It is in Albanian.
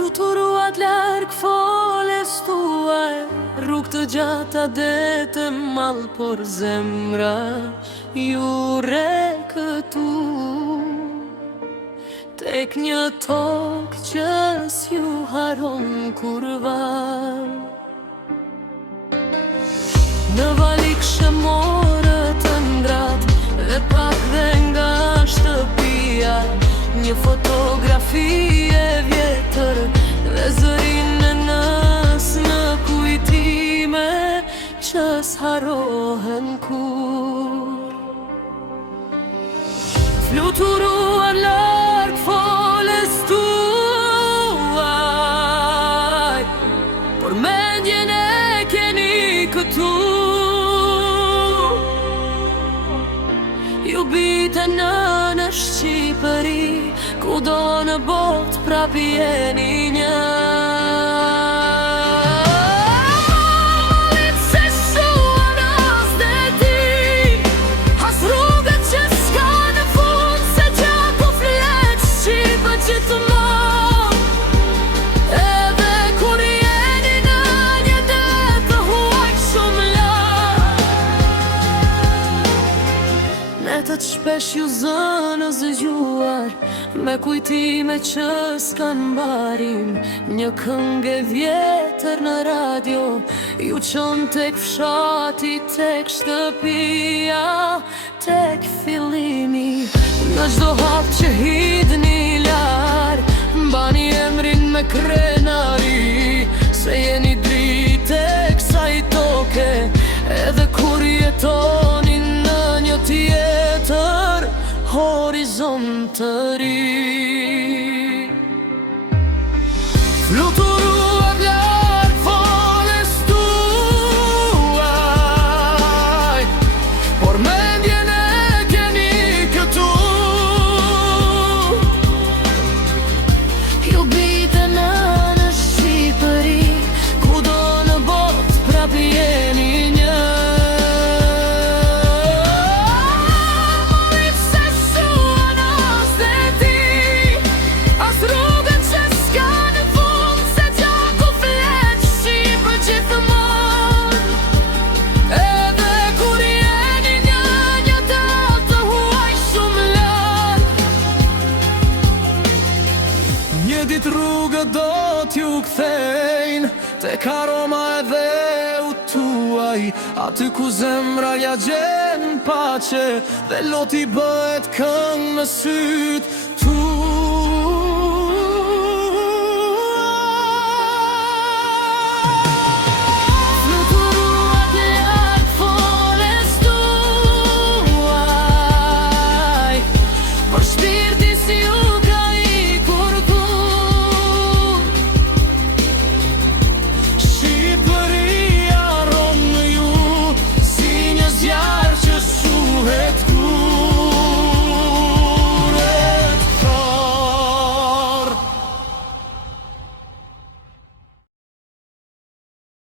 Fluturuat larg foles tuaj, rrugë të gjata det të mall, por zemra ju re këtu, tek një tokë që s'ju haron kur val. Në valik shëmorë të ndrat dhe pak dhe nga shtëpia, një fotografi e vjetër dhe zërin në nës në kujtime që s'harohen kur. Fluturuar larg foles tuaj, por mendjen e keni këtu. Ju bite në Shqipëri, kudo në botë prap jeni një. Netët shpesh ju zënë zgjuar, me kujtime që s'kan mbarim. Një këngë e vjetër në radio ju çon tek fshati, tek shtëpia, tek fillimi. Në çdo hap që hidhni lar, mbani emrin me krenari, se jeni dritë e kësaj toke, edhe kur jetoni në një tjetër horizont të ri. Fluturuar larg foles tuaj, por mendjen e keni këtu. Ju bite në Shqipëri, kudo në botë prap jeni një. Një dit rrugët do t'ju kthejnë tek aroma edhe u tuaj, aty ku zemra ja gjen pace dhe loti bëhet këngë në syt.